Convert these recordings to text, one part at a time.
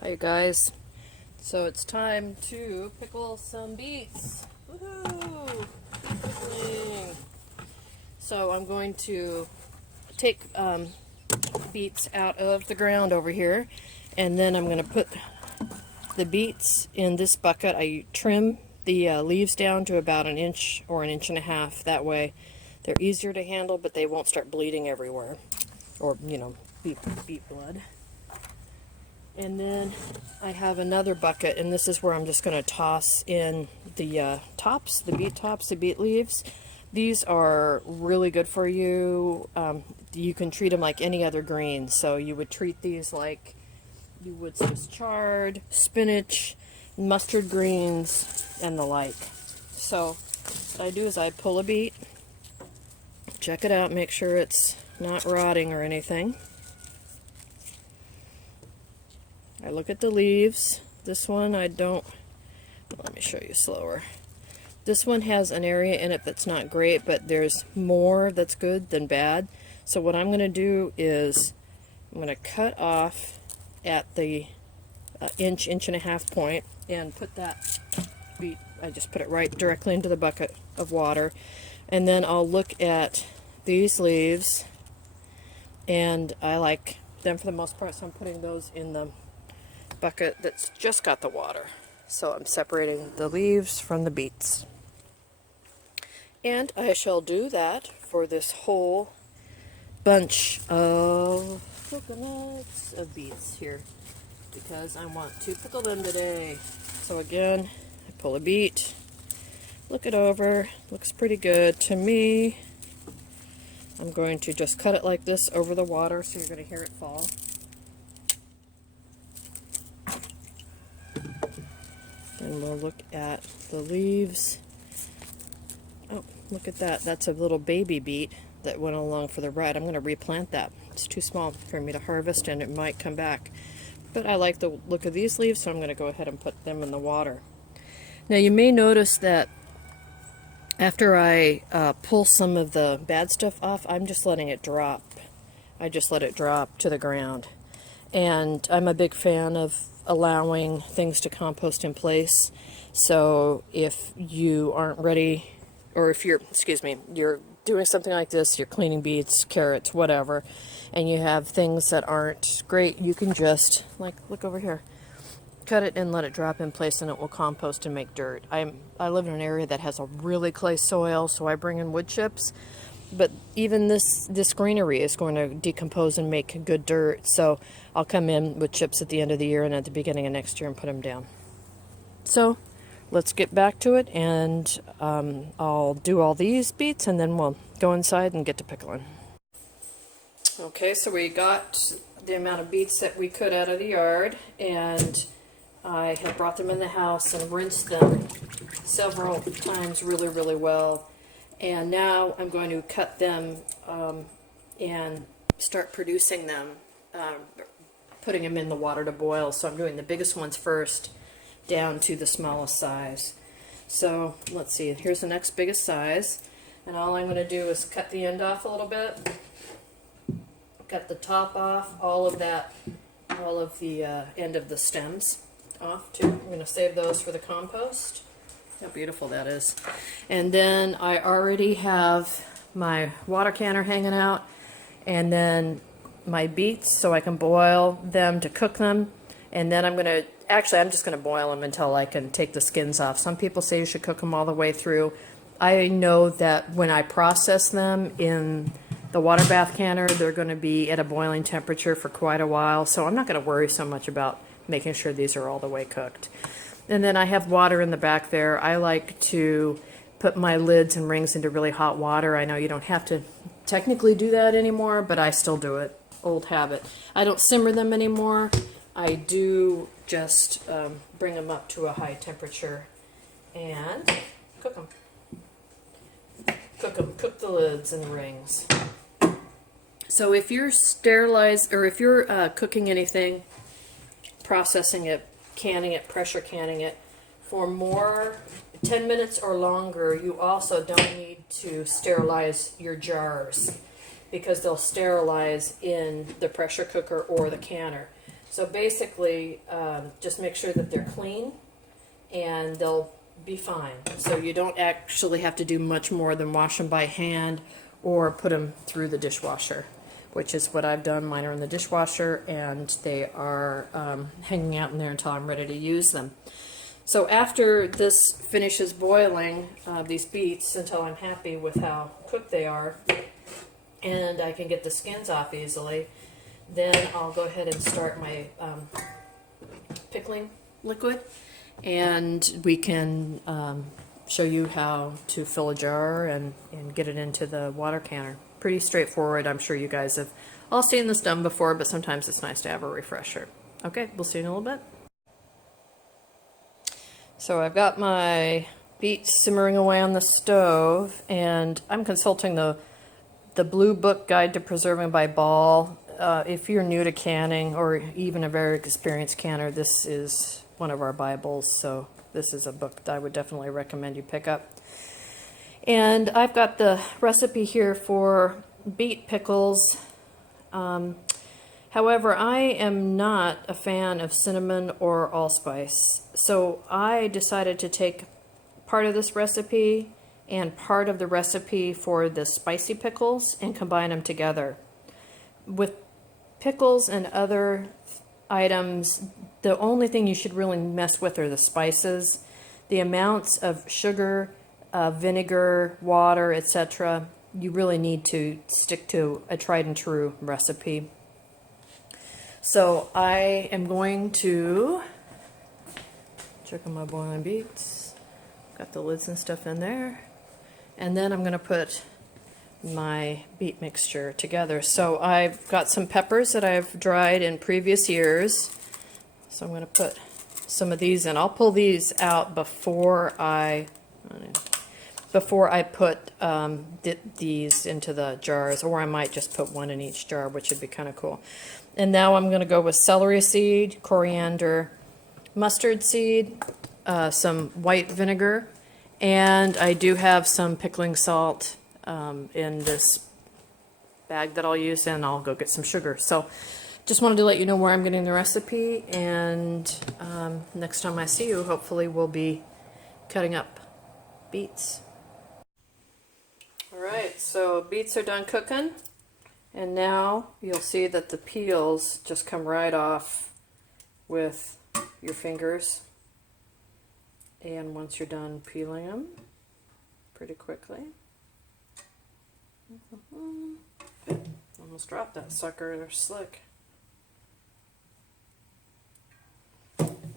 Hi, you guys. So it's time to pickle some beets. Woohoo! Pickling. So I'm going to take beets out of the ground over here, and then I'm going to put the beets in this bucket. I trim the leaves down to about an inch or an inch and a half. That way they're easier to handle, but they won't start bleeding everywhere, or beet blood. And then I have another bucket, and this is where I'm just going to toss in the tops, the beet tops, the beet leaves. These are really good for you. You can treat them like any other green. So you would treat these like you would Swiss chard, spinach, mustard greens, and the like. So what I do is I pull a beet, check it out, make sure it's not rotting or anything. I look at the leaves. This one I don't, let me show you slower. This one has an area in it that's not great, but there's more that's good than bad. So what I'm going to do is I'm going to cut off at the inch and a half point and put that beet, I just put it right directly into the bucket of water. And then I'll look at these leaves, and I like them for the most part, so I'm putting those in the bucket that's just got the water. So I'm separating the leaves from the beets. And I shall do that for this whole bunch of coconuts of beets here, because I want to pickle them today. So again, I pull a beet, look it over, looks pretty good to me. I'm going to just cut it like this over the water, so you're going to hear it fall. And we'll look at the leaves. Oh, look at that. That's a little baby beet that went along for the ride. I'm going to replant that. It's too small for me to harvest, and it might come back. But I like the look of these leaves, so I'm going to go ahead and put them in the water. Now you may notice that after I pull some of the bad stuff off, I'm just letting it drop. I just let it drop to the ground. And I'm a big fan of allowing things to compost in place. So if you aren't ready, or if you're, you're doing something like this, you're cleaning beets, carrots, whatever, and you have things that aren't great, you can just, like, look over here, cut it and let it drop in place, and it will compost and make dirt. I live in an area that has a really clay soil, so I bring in wood chips. But even this greenery is going to decompose and make good dirt. So I'll come in with chips at the end of the year and at the beginning of next year and put them down. So let's get back to it, and I'll do all these beets, and then we'll go inside and get to pickling. Okay, so we got the amount of beets that we could out of the yard, and I have brought them in the house and rinsed them several times really, really well. And now I'm going to cut them and start producing them, putting them in the water to boil. So I'm doing the biggest ones first down to the smallest size. So let's see, here's the next biggest size. And all I'm going to do is cut the end off a little bit, cut the top off, all of the end of the stems off too. I'm going to save those for the compost. How beautiful that is. And then I already have my water canner hanging out, and then my beets, so I can boil them to cook them. And then I'm just going to boil them until I can take the skins off. Some people say you should cook them all the way through. I know that when I process them in the water bath canner, they're going to be at a boiling temperature for quite a while, so I'm not going to worry so much about making sure these are all the way cooked. And then I have water in the back there. I like to put my lids and rings into really hot water. I know you don't have to technically do that anymore, but I still do it. Old habit. I don't simmer them anymore. I do just bring them up to a high temperature and cook them. Cook the lids and rings. So if you're cooking anything, processing it, canning it, pressure canning it, for more 10 minutes or longer, you also don't need to sterilize your jars, because they'll sterilize in the pressure cooker or the canner. So basically, just make sure that they're clean and they'll be fine. So you don't actually have to do much more than wash them by hand or put them through the dishwasher, which is what I've done. Mine are in the dishwasher and they are hanging out in there until I'm ready to use them. So after this finishes boiling, these beets, until I'm happy with how cooked they are and I can get the skins off easily, then I'll go ahead and start my pickling liquid, and we can show you how to fill a jar and get it into the water canner. Pretty straightforward. I'm sure you guys have all seen this done before, but sometimes it's nice to have a refresher. Okay, we'll see you in a little bit. So I've got my beets simmering away on the stove, and I'm consulting the Blue Book Guide to Preserving by Ball. If you're new to canning or even a very experienced canner, this is one of our Bibles, so this is a book that I would definitely recommend you pick up. And I've got the recipe here for beet pickles. However, I am not a fan of cinnamon or allspice, so I decided to take part of this recipe and part of the recipe for the spicy pickles and combine them together. With pickles and other items, the only thing you should really mess with are the spices. The amounts of sugar, vinegar, water, etc. You really need to stick to a tried and true recipe. So I am going to check on my boiling beets. Got the lids and stuff in there. And then I'm going to put my beet mixture together. So I've got some peppers that I've dried in previous years. So I'm going to put some of these in. I'll pull these out before I put these into the jars, or I might just put one in each jar, which would be kind of cool. And now I'm going to go with celery seed, coriander, mustard seed, some white vinegar, and I do have some pickling salt in this bag that I'll use, and I'll go get some sugar. So just wanted to let you know where I'm getting the recipe, and next time I see you, hopefully we'll be cutting up beets. Alright, so beets are done cooking, and now you'll see that the peels just come right off with your fingers. And once you're done peeling them pretty quickly, almost dropped that sucker, they're slick.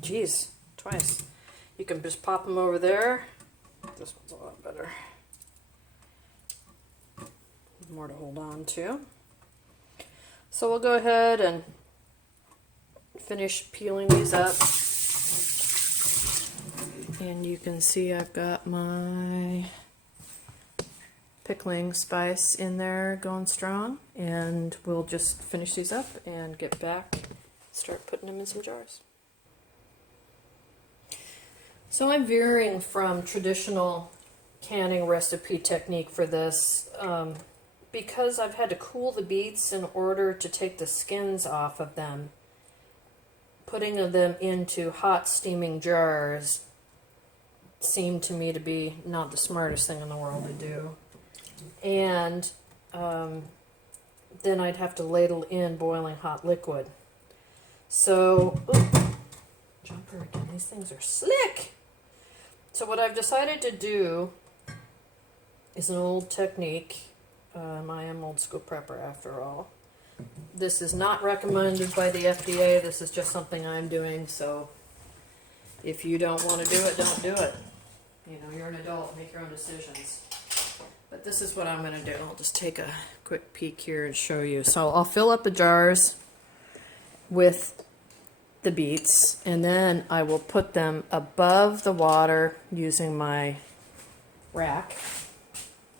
Geez, twice. You can just pop them over there. This one's a lot better. More to hold on to. So we'll go ahead and finish peeling these up. And you can see I've got my pickling spice in there going strong, and we'll just finish these up and get back, start putting them in some jars. So I'm veering from traditional canning recipe technique for this because I've had to cool the beets in order to take the skins off of them. Putting them into hot steaming jars seemed to me to be not the smartest thing in the world to do. And then I'd have to ladle in boiling hot liquid. So, jumper again, these things are slick! So what I've decided to do is an old technique. I am old school prepper after all. This is not recommended by the FDA, this is just something I'm doing, so if you don't want to do it, don't do it. You know, you're an adult, make your own decisions. But this is what I'm going to do. I'll just take a quick peek here and show you. So I'll fill up the jars with the beets, and then I will put them above the water using my rack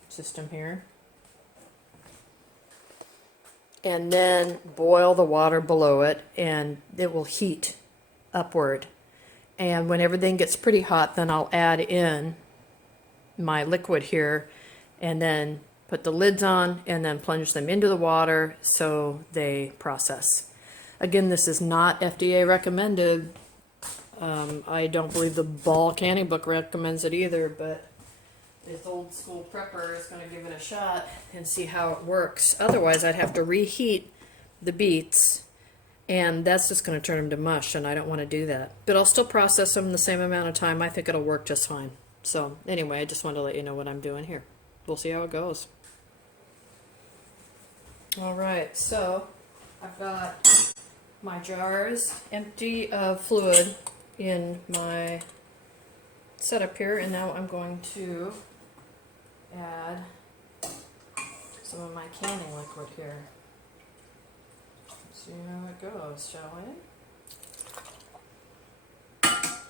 system here. And then boil the water below it, and it will heat upward. And when everything gets pretty hot, then I'll add in my liquid here, and then put the lids on, and then plunge them into the water so they process. Again, this is not FDA recommended. I don't believe the Ball Canning Book recommends it either, but this old school prepper is going to give it a shot and see how it works. Otherwise, I'd have to reheat the beets, and that's just going to turn them to mush, and I don't want to do that. But I'll still process them the same amount of time. I think it'll work just fine. So anyway, I just wanted to let you know what I'm doing here. We'll see how it goes. All right, so I've got my jars empty of fluid in my setup here, and now I'm going to add some of my canning liquid here. See how it goes, shall we? Gather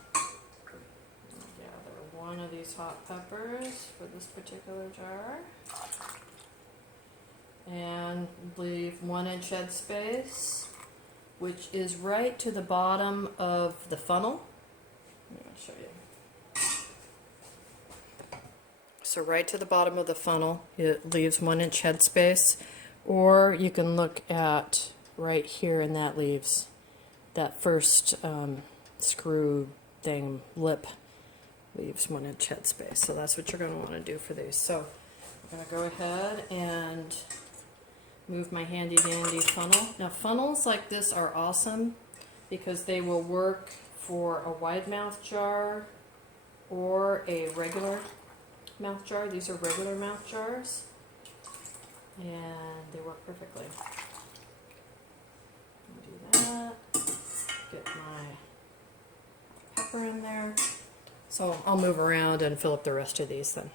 one of these hot peppers for this particular jar, and leave 1 inch head space, which is right to the bottom of the funnel. I'm going to show you. So right to the bottom of the funnel, it leaves 1 inch head space, or you can look at right here, and that leaves that first screw thing, lip, leaves 1 inch head space. So that's what you're going to want to do for these. So I'm going to go ahead and move my handy dandy funnel. Now funnels like this are awesome because they will work for a wide mouth jar or a regular mouth jar. These are regular mouth jars, and they work perfectly. Do that. Get my pepper in there. So I'll move around and fill up the rest of these then.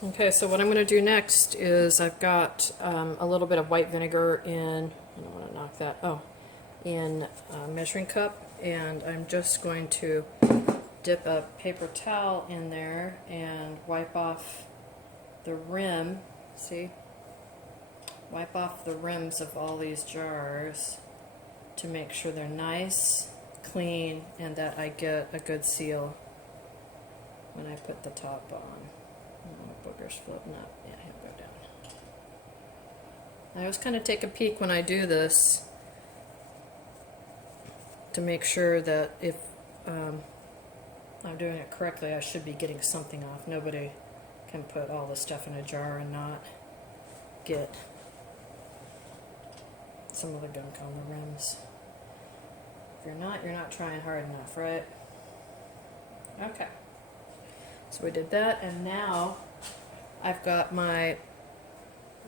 Okay, so what I'm going to do next is I've got a little bit of white vinegar in, I don't want to knock that, in a measuring cup, and I'm just going to dip a paper towel in there and wipe off the rim, see? Wipe off the rims of all these jars to make sure they're nice, clean, and that I get a good seal when I put the top on. Oh, booger's floating up. Yeah, he'll go down. I always kind of take a peek when I do this to make sure that if I'm doing it correctly, I should be getting something off. Nobody can put all the stuff in a jar and not get some of the gunk on the rims. If you're not trying hard enough, right? Okay. So we did that, and now I've got my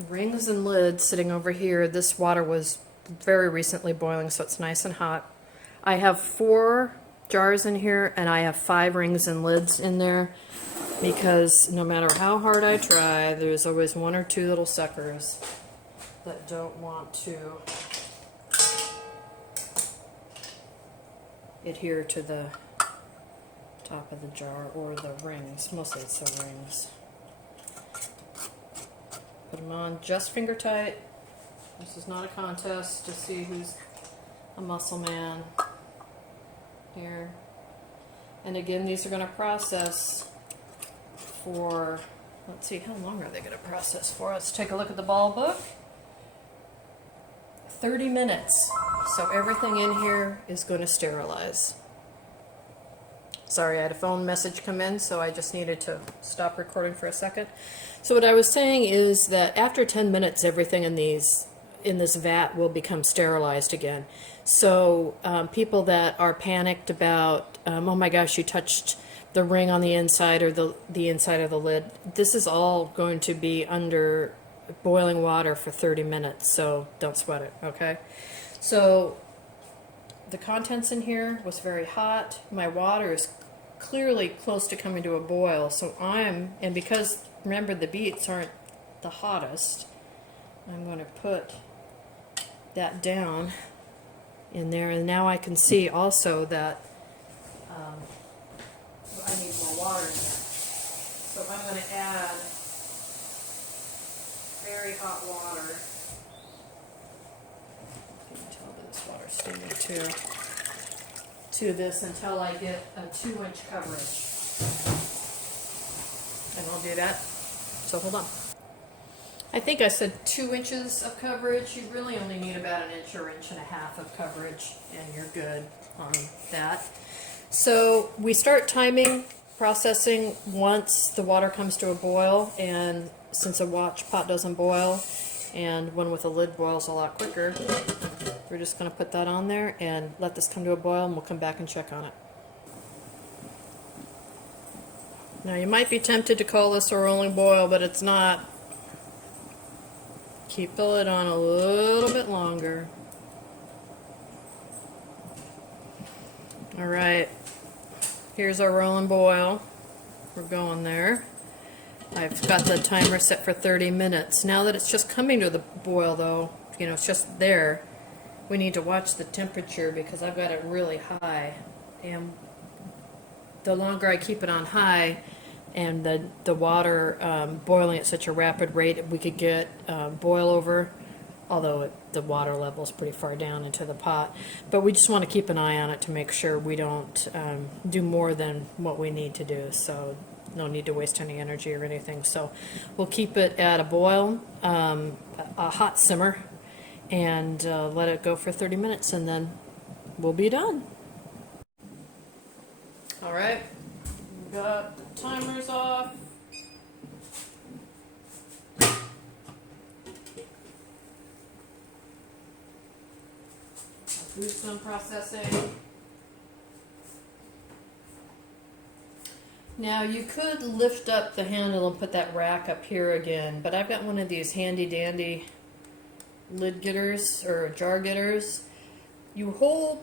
rings and lids sitting over here. This water was very recently boiling, so it's nice and hot. I have 4 jars in here, and I have 5 rings and lids in there because no matter how hard I try, there's always 1 or 2 little suckers that don't want to adhere to the top of the jar or the rings. Mostly it's the rings. Put them on just finger tight. This is not a contest to see who's a muscle man here. And again, these are going to process for, let's see, how long are they going to process for? Let's take a look at the ball book. 30 minutes. So everything in here is going to sterilize. Sorry, I had a phone message come in, so I just needed to stop recording for a second. So what I was saying is that after 10 minutes, everything in this vat will become sterilized again. So people that are panicked about, oh my gosh, you touched the ring on the inside or the inside of the lid, this is all going to be under boiling water for 30 minutes, so don't sweat it, okay? So the contents in here was very hot. My water is clearly close to coming to a boil, so and because, remember, the beets aren't the hottest, I'm going to put that down in there, and now I can see also that I need more water in there. So I'm going to add very hot water. You can tell that this water's steaming to this until I get a 2-inch coverage. And I'll do that. So hold on. I think I said 2 inches of coverage. You really only need about 1 inch or 1.5 inches of coverage, and you're good on that. So we start timing processing once the water comes to a boil, and since a watch pot doesn't boil, and one with a lid boils a lot quicker, we're just going to put that on there and let this come to a boil, and we'll come back and check on it. Now you might be tempted to call this a rolling boil, but it's not. Keep the lid on a little bit longer. Alright, here's our rolling boil. We're going there. I've got the timer set for 30 minutes. Now that it's just coming to the boil though, you know, it's just there, we need to watch the temperature because I've got it really high. And the longer I keep it on high and the water boiling at such a rapid rate, we could get boil over, although the water level is pretty far down into the pot. But we just want to keep an eye on it to make sure we don't do more than what we need to do. So no need to waste any energy or anything. So we'll keep it at a boil, a hot simmer, and let it go for 30 minutes, and then we'll be done. All right, we got the timers off. Boost on processing. Now you could lift up the handle and put that rack up here again, but I've got one of these handy dandy lid getters or jar getters. You hold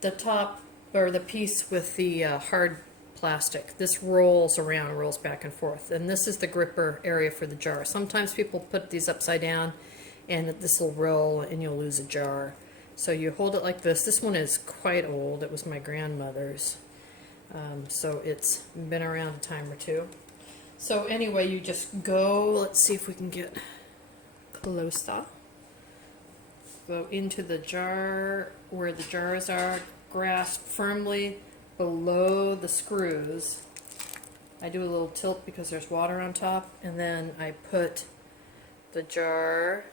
the top or the piece with the hard plastic. This rolls around, rolls back and forth, and this is the gripper area for the jar. Sometimes people put these upside down and this will roll and you'll lose a jar. So you hold it like this. This one is quite old. It was my grandmother's. So it's been around a time or two. So anyway, you just go, let's see if we can get closer. Go into the jar where the jars are, grasp firmly below the screws. I do a little tilt because there's water on top, and then I put the jar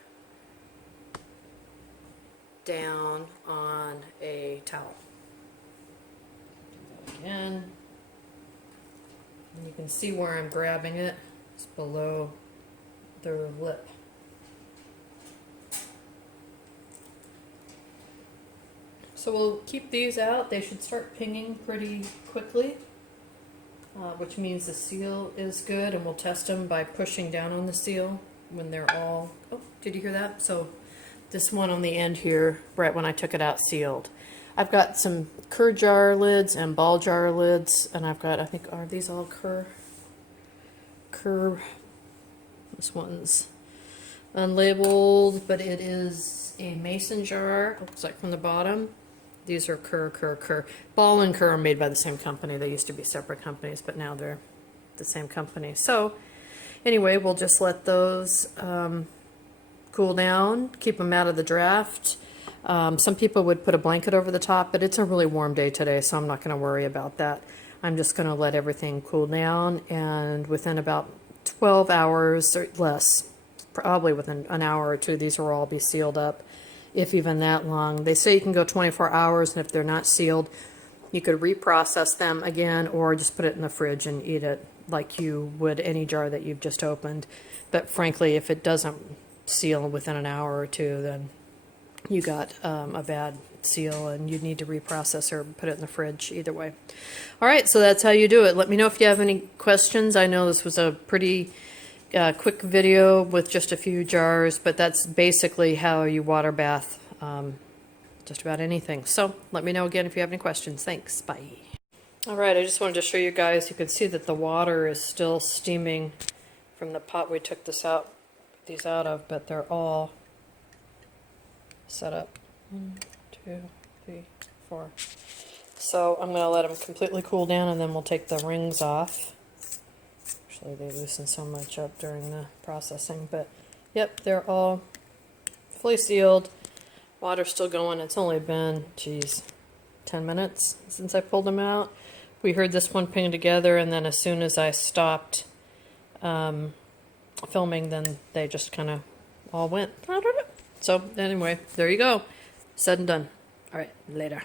down on a towel. Do that again. And you can see where I'm grabbing it. It's below the lip. So we'll keep these out. They should start pinging pretty quickly, which means the seal is good, and we'll test them by pushing down on the seal when they're all, oh, did you hear that? So this one on the end here, right when I took it out, sealed. I've got some cur jar lids and ball jar lids, and I've got, I think, are these all cur? This one's unlabeled, but it is a mason jar. Looks like from the bottom. These are cur. Ball and cur are made by the same company. They used to be separate companies, but now they're the same company. So anyway, we'll just let those cool down, keep them out of the draft. Some people would put a blanket over the top, but it's a really warm day today, so I'm not going to worry about that. I'm just going to let everything cool down, and within about 12 hours or less, probably within an hour or two, these will all be sealed up, if even that long. They say you can go 24 hours, and if they're not sealed, you could reprocess them again or just put it in the fridge and eat it like you would any jar that you've just opened. But frankly, if it doesn't seal within an hour or two, then you got a bad seal and you'd need to reprocess or put it in the fridge. Either way. All right, so that's how you do it. Let me know if you have any questions. I know this was a pretty quick video with just a few jars, but that's basically how you water bath just about anything. So let me know again if you have any questions. Thanks. Bye. All right, I just wanted to show you guys. You can see that the water is still steaming from the pot we took these out of, but they're all set up. 1, 2, 3, 4. So I'm going to let them completely cool down, and then we'll take the rings off. Actually, they loosen so much up during the processing, but yep, they're all fully sealed. Water's still going. It's only been, 10 minutes since I pulled them out. We heard this one ping together, and then as soon as I stopped filming, then they just kind of all went. So anyway, there you go. Said and done. All right, later.